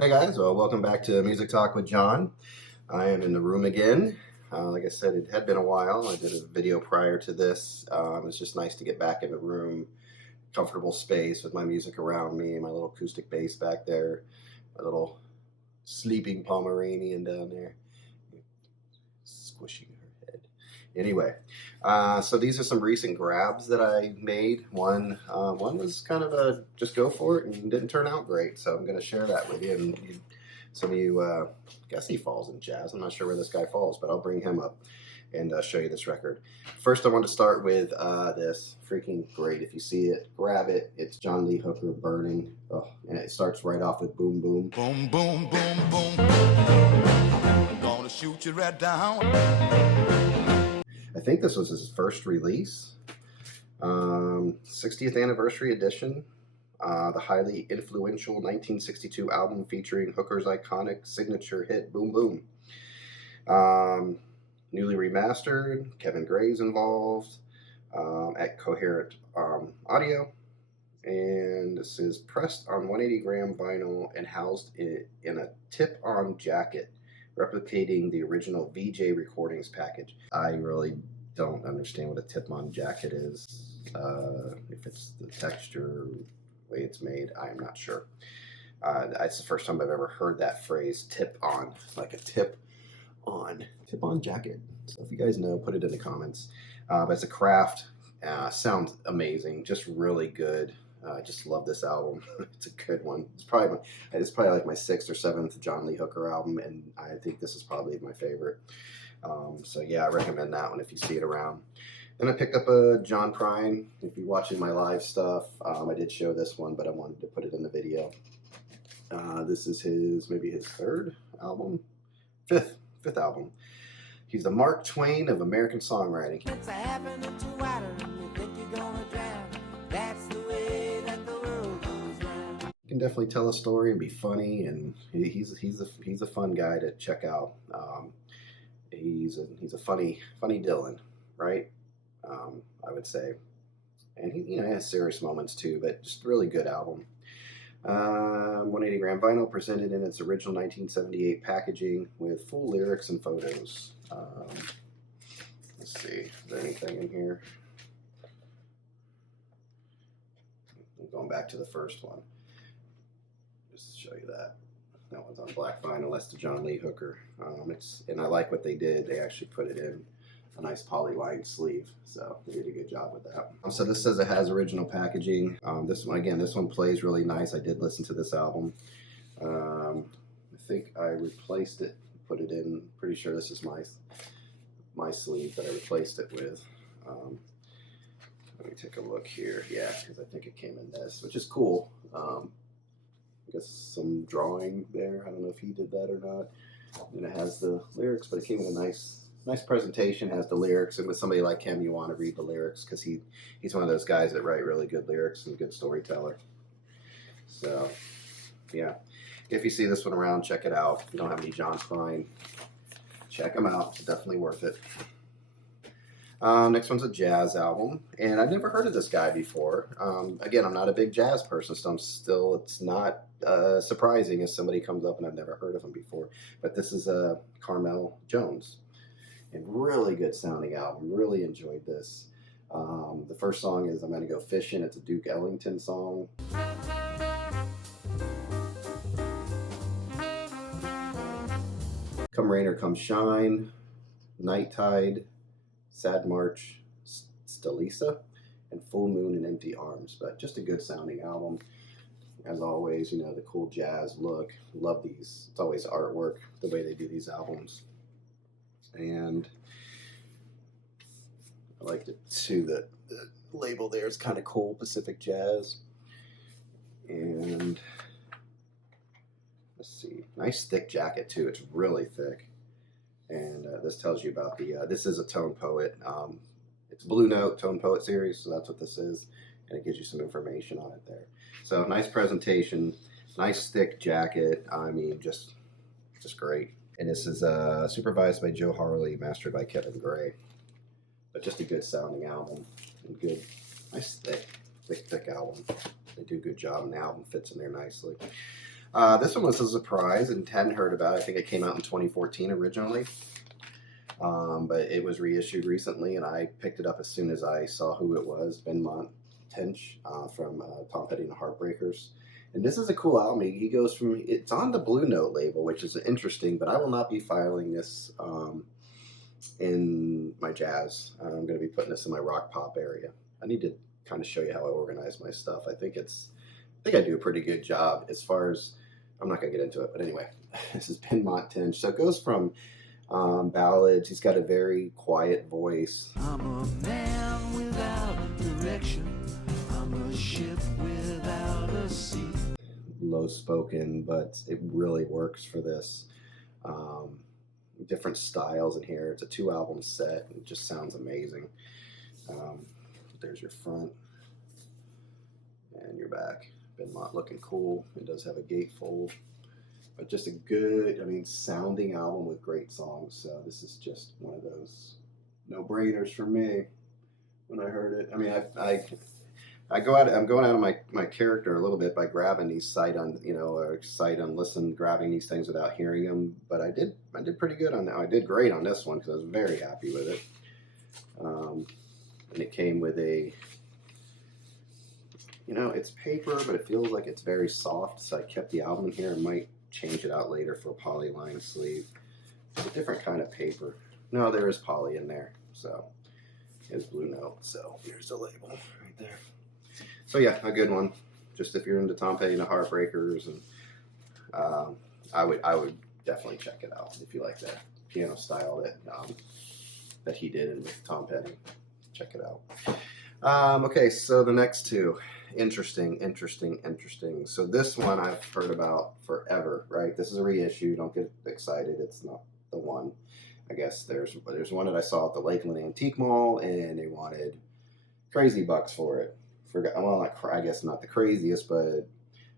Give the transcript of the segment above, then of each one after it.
Hey guys, well, welcome back to Music Talk with John. I am in the room again. Like I said, it had been a while. I did a video prior to this. It's just nice to get back in the room, comfortable space with my music around me, my little acoustic bass back there, my little sleeping Pomeranian down there, squishing her head. Anyway, so these are some recent grabs that I made. One was kind of a just go for it and didn't turn out great, so I'm going to share that with you. And some of you, guess he falls in jazz. I'm not sure where this guy falls, but I'll bring him up and show you this record. First, I want to start with this freaking great. If you see it, grab it. It's John Lee Hooker, Burning. Oh, and it starts right off with boom, boom. Boom, boom, boom, boom. Gonna shoot you right down. I think this was his first release. 60th anniversary edition. The highly influential 1962 album featuring Hooker's iconic signature hit, Boom Boom. Newly remastered, Kevin Gray's involved at Coherent Audio. And this is pressed on 180-gram vinyl and housed in a tip-on jacket, replicating the original VJ Recordings package. I really don't understand what a tip-on jacket is. If it's the texture, way it's made, I'm not sure. It's the first time I've ever heard that phrase, tip on, like a tip-on jacket. So if you guys know, put it in the comments. But it's a craft, sounds amazing, just really good. I just love this album. It's a good one. It's probably like my 6th or 7th John Lee Hooker album, and I think this is probably my favorite. So yeah, I recommend that one if you see it around. Then I picked up a John Prine. If you're watching my live stuff, I did show this one, but I wanted to put it in the video. This is maybe his 3rd album, 5th album. He's the Mark Twain of American songwriting. It's happening to water and you think you're gonna drown. That's the way that the world goes round. He can definitely tell a story and be funny, and he's a fun guy to check out. He's a funny Dylan, right? I would say, and he has serious moments too, but just really good album. 180-gram vinyl presented in its original 1978 packaging with full lyrics and photos. Let's see, is there anything in here? I'm going back to the first one, just to show you that. That one's on black vinyl. That's the John Lee Hooker. And I like what they did. They actually put it in a nice polylined sleeve, so they did a good job with that. So this says it has original packaging. This one plays really nice. I did listen to this album. I think I replaced it, put it in. Pretty sure this is my sleeve that I replaced it with. Let me take a look here. Yeah, because I think it came in this, which is cool. I guess some drawing there. I don't know if he did that or not. And it has the lyrics, but it came in a nice presentation. Has the lyrics, and with somebody like him, you want to read the lyrics because he's one of those guys that write really good lyrics and good storyteller. So yeah, if you see this one around, check it out. If you don't have any John Prine, check him out. It's definitely worth it. Next one's a jazz album, and I've never heard of this guy before. Again, I'm not a big jazz person, so it's not surprising if somebody comes up and I've never heard of him before. But this is Carmel Jones, and really good sounding album. Really enjoyed this. The first song is I'm Gonna Go Fishing. It's a Duke Ellington song. Come Rain or Come Shine, Night Tide, Sad March, Stelisa, and Full Moon and Empty Arms. But just a good sounding album. As always, the cool jazz look. Love these. It's always artwork, the way they do these albums. And I liked it too, the label there is kind of cool, Pacific Jazz. And let's see, nice thick jacket too. It's really thick. And this tells you about this is a Tone Poet. It's Blue Note Tone Poet series, so that's what this is. And it gives you some information on it there. So nice presentation, nice thick jacket. I mean, just great. And this is supervised by Joe Harley, mastered by Kevin Gray. But just a good sounding album, and good, nice thick album. They do a good job, and the album fits in there nicely. This one was a surprise and hadn't heard about it. I think it came out in 2014 originally. But it was reissued recently, and I picked it up as soon as I saw who it was, Benmont Tench from Tom Petty and the Heartbreakers. And this is a cool album. He goes from, it's on the Blue Note label, which is interesting, but I will not be filing this in my jazz. I'm going to be putting this in my rock pop area. I need to kind of show you how I organize my stuff. I think I do a pretty good job as far as, I'm not going to get into it, but anyway, this is Benmont Tench. So it goes from ballads. He's got a very quiet voice. I'm a man without direction. I'm a ship without a sea. Low spoken, but it really works for this. Different styles in here. It's a 2-album set. It just sounds amazing. There's your front and your back. Benmont looking cool. It does have a gatefold, but just a good, sounding album with great songs. So this is just one of those no-brainers for me when I heard it. I'm going out of my character a little bit by grabbing these sight unlistened, grabbing these things without hearing them. But I did pretty good on that. I did great on this one because I was very happy with it. And it came with a, it's paper, but it feels like it's very soft. So I kept the album in here and might change it out later for a polyline sleeve. It's a different kind of paper. No, there is poly in there. So here's Blue Note. So here's the label right there. So yeah, a good one. Just if you're into Tom Petty and the Heartbreakers, and I would definitely check it out if you like that piano style that he did with Tom Petty. Check it out. Okay, so the next two, interesting. So this one I've heard about forever, right? This is a reissue. Don't get excited. It's not the one. I guess there's one that I saw at the Lakeland Antique Mall, and they wanted crazy bucks for it. I guess not the craziest, but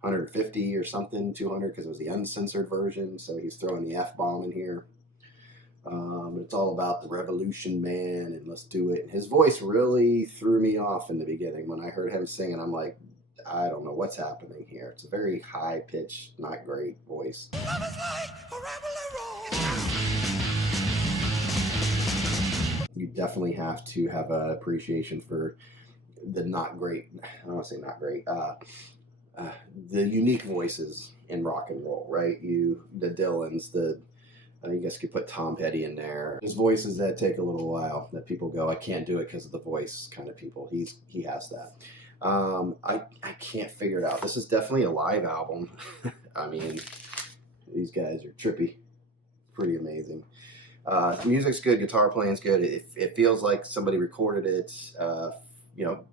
150 or something, 200, because it was the uncensored version. So he's throwing the F-bomb in here. It's all about the revolution, man, and let's do it. And his voice really threw me off in the beginning. When I heard him singing, I'm like, I don't know what's happening here. It's a very high-pitched, not great voice. Love is like a rebel You definitely have to have an appreciation for the not great, I don't want to say not great, the unique voices in rock and roll, right? The Dylans, I guess you could put Tom Petty in there. His voices that take a little while, that people go, I can't do it because of the voice kind of people. He has that. I can't figure it out. This is definitely a live album. These guys are trippy. Pretty amazing. Music's good, guitar playing's good. It feels like somebody recorded it,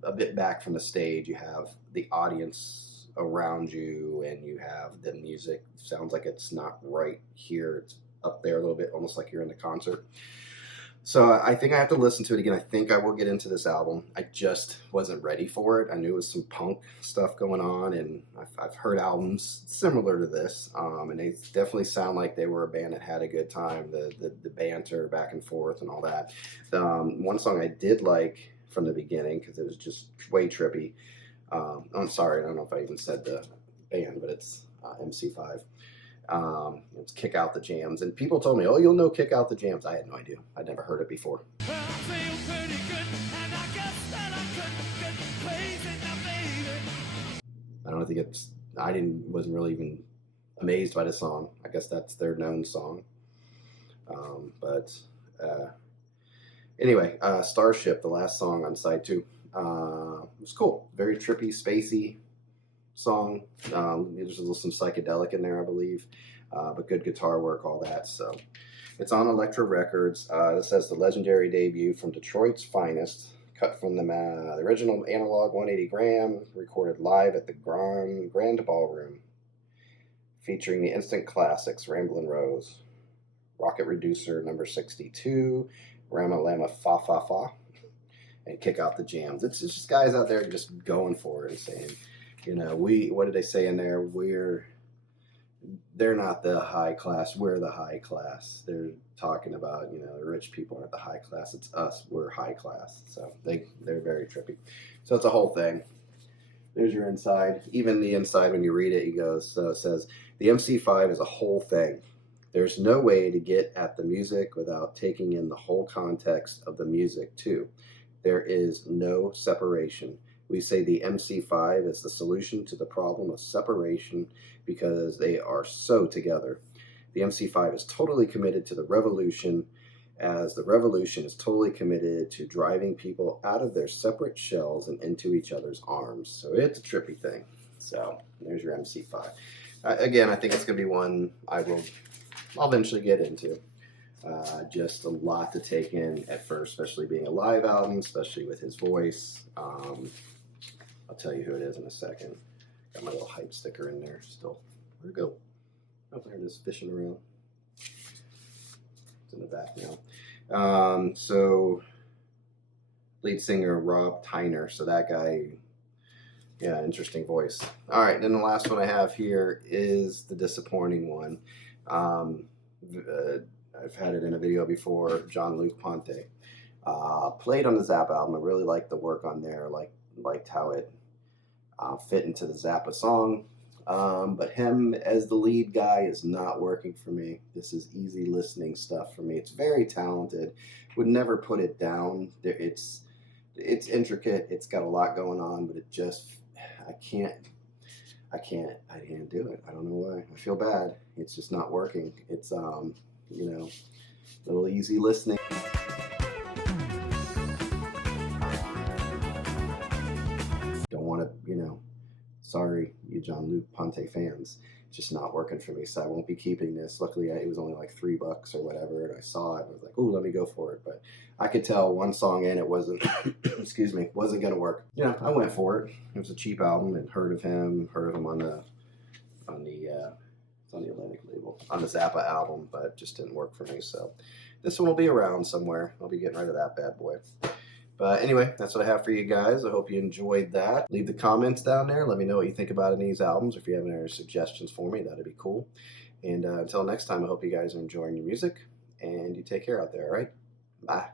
a bit back from the stage. You have the audience around you, and you have the music. Sounds like it's not right here. It's up there a little bit, almost like you're in the concert. So I think I have to listen to it again. I think I will get into this album. I just wasn't ready for it. I knew it was some punk stuff going on, and I've heard albums similar to this, and they definitely sound like they were a band that had a good time, the banter back and forth and all that. One song I did like from the beginning, because it was just way trippy. I'm sorry, I don't know if I even said the band, but it's MC5. It's Kick Out the Jams, and people told me, oh, you'll know Kick Out the Jams. I had no idea. I'd never heard it before. Well, I feel pretty good, and I guess that I could get crazy now, baby. I don't think wasn't really even amazed by the song. I guess that's their known song. Anyway, Starship, the last song on side 2, was cool. Very trippy, spacey song. There's some psychedelic in there, I believe, but good guitar work, all that. So it's on Elektra Records. This says the legendary debut from Detroit's finest, cut from the original analog 180 gram, recorded live at the Grand Ballroom, featuring the instant classics Ramblin' Rose, Rocket Reducer number 62, Rama Lama Fa Fa Fa, and Kick Out the Jams. It's just guys out there just going for it and saying, what did they say in there? They're not the high class, we're the high class. They're talking about, the rich people aren't the high class, it's us, we're high class. So they're very trippy. So it's a whole thing. there's your inside. Even the inside, when you read it, he goes, it says, the MC5 is a whole thing. There's no way to get at the music without taking in the whole context of the music too. There is no separation. We say the MC5 is the solution to the problem of separation because they are so together. The MC5 is totally committed to the revolution, as the revolution is totally committed to driving people out of their separate shells and into each other's arms. So it's a trippy thing. So there's your MC5. Again, I think it's going to be one I'll eventually get into. Just a lot to take in at first, especially being a live album, especially with his voice. I'll tell you who it is in a second. Got my little hype sticker in there still. Where'd it go? Oh, there it is, fishing around. It's in the back now. So lead singer Rob Tyner. So that guy, yeah, interesting voice. All right, then the last one I have here is the disappointing one. I've had it in a video before. Jean-Luc Ponty played on the Zappa album. I really liked the work on there. Liked how it fit into the Zappa song. But him as the lead guy is not working for me. This is easy listening stuff for me. It's very talented. Would never put it down. It's intricate. It's got a lot going on, but it just, I can't do it. I don't know why. I feel bad. It's just not working. It's, you know, a little easy listening. Don't want to, you know, sorry, you Jean-Luc Ponty fans. It's just not working for me, so I won't be keeping this. Luckily, it was only like $3 or whatever, and I saw it. I was like, "Ooh, let me go for it." But I could tell one song in it wasn't, excuse me, wasn't gonna work. You know, I went for it. It was a cheap album, and heard of him on the it's on the Atlantic label, on the Zappa album, but it just didn't work for me. So this one will be around somewhere. I'll be getting rid of that bad boy. But anyway, that's what I have for you guys. I hope you enjoyed that. Leave the comments down there. Let me know what you think about any of these albums. If you have any suggestions for me, that'd be cool. And until next time, I hope you guys are enjoying your music, and you take care out there, all right? Bye.